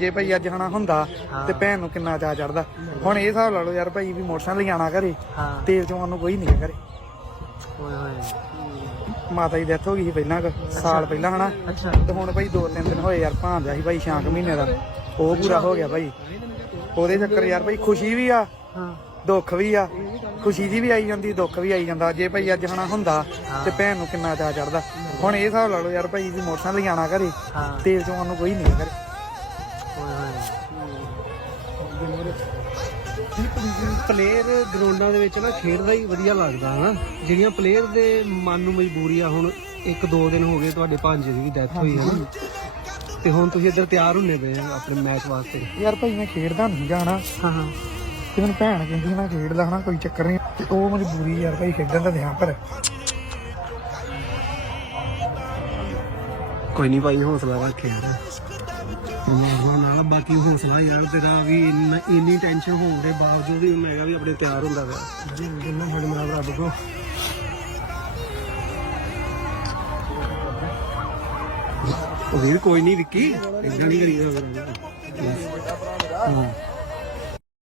ਜੇ ਭਾਈ ਅੱਜ ਹਨਾ ਹੁੰਦਾ ਤੇ ਭੈਣ ਨੂੰ ਕਿੰਨਾ ਚਾਹ ਚੜਦਾ ਹੁਣ ਇਹ ਹਿਸਾਬ ਲਾ ਲਓ ਯਾਰ ਭਾਈ ਵੀ ਮੋਟਰਸਾਈਕਲ ਲਿਆਣਾ ਘਰੇ ਤੇਲ ਚੋਂ ਨੂੰ ਕੋਈ ਨਹੀਂ ਘਰੇ। ਓਏ ਹੋਏ। ਮਾਤਾ ਦੀ ਡੈਥ ਹੋ ਗਈ ਸੀ ਪਹਿਲਾਂ ਕੁ, ਸਾਲ ਪਹਿਲਾਂ ਹਨਾ। ਤੇ ਹੁਣ ਭਾਈ ਦੋ ਤਿੰਨ ਦਿਨ ਹੋਏ ਯਾਰ ਭਾਂਜਾ ਸੀ ਭਾਈ ਛਾਂਕ ਮਹੀਨੇ ਦਾ। ਉਹ ਪੂਰਾ ਹੋ ਗਿਆ ਭਾਈ। ਉਹਦੇ ਚੱਕਰ ਯਾਰ ਭਾਈ ਖੁਸ਼ੀ ਵੀ ਆ ਦੁੱਖ ਵੀ ਆ। ਖੁਸ਼ੀ ਦੀ ਵੀ ਆਈ ਜਾਂਦੀ ਦੁੱਖ ਵੀ ਆਈ ਜਾਂਦਾ। ਜੇ ਭਾਈ ਅੱਜ ਹਨਾ ਹੁੰਦਾ ਤੇ ਭੈਣ ਨੂੰ ਕਿੰਨਾ ਚਾਹ ਚੜਦਾ ਹੁਣ ਇਹ ਹਿਸਾਬ ਲਾ ਲਓ ਯਾਰ ਭਾਈ ਵੀ ਮੋਟਰਸਾਈਕਲ ਲਿਆਣਾ ਘਰੇ ਤੇਲ ਚੋਂ ਨੂੰ ਕੋਈ ਨਹੀਂ ਘਰੇ। ਪਲੇਅਰ ਗਰਾਊਂਡਾਂ ਦੇ ਵਿੱਚ ਨਾ ਖੇਡਦਾ ਹੀ ਵਧੀਆ ਲੱਗਦਾ ਹਨਾ। ਜਿਹੜੀਆਂ ਪਲੇਅਰ ਦੇ ਮਨ ਨੂੰ ਮਜਬੂਰੀ ਆ ਹੁਣ ਇੱਕ ਦੋ ਦਿਨ ਹੋ ਗਏ ਤੁਹਾਡੇ ਭਾਂਜੇ ਦੀ ਵੀ ਡੈਥ ਹੋਈ ਹੈ ਨਾ। ਤੇ ਹੁਣ ਤੁਸੀਂ ਇੱਧਰ ਤਿਆਰ ਹੁੰਨੇ ਪਏ ਆ ਆਪਣੇ ਮੈਚ ਵਾਸਤੇ। ਯਾਰ ਭਾਈ ਮੈਂ ਖੇਡਦਾ ਨਹੀਂ ਜਾਣਾ ਹਾਂ ਹਾਂ। ਤੇ ਮੈਨੂੰ ਭੈਣ ਕਹਿੰਦੀ ਮੈਂ ਖੇਡਦਾ ਹਨਾ ਕੋਈ ਚੱਕਰ ਨਹੀਂ। ਤੇ ਉਹ ਮਜਬੂਰੀ ਯਾਰ ਭਾਈ ਖੇਡਣ ਦਾ ਧਿਆਨ ਪਰ ਕੋਈ ਨਹੀਂ ਭਾਈ ਹੌਸਲਾ ਰੱਖ ਯਾਰ। ਹੁਣ ਨਾਲ ਬਾਕੀ ਹੌਸਲਾ ਯਾਰ ਤੇਰਾ ਵੀ ਇੰਨਾ- ਇੰਨੀ ਟੈਨਸ਼ਨ ਹੋਣ ਦੇ ਬਾਵਜੂਦ ਵੀ ਮੈਂ ਕਿਹਾ ਵੀ ਆਪਣੇ ਤਿਆਰ ਹੁੰਦਾ ਪਿਆ। ਜਿੰਨਾ ਸਾਡੇ ਨਾਲ ਰੱਬ ਕੋ। ਉਹ ਵੀਰ ਕੋਈ ਨਹੀਂ ਵਿੱਕੀ ਇਦਾਂ ਨਹੀਂ ਕਰੀਦਾ। ਫਿਰ। ਹਾਂ।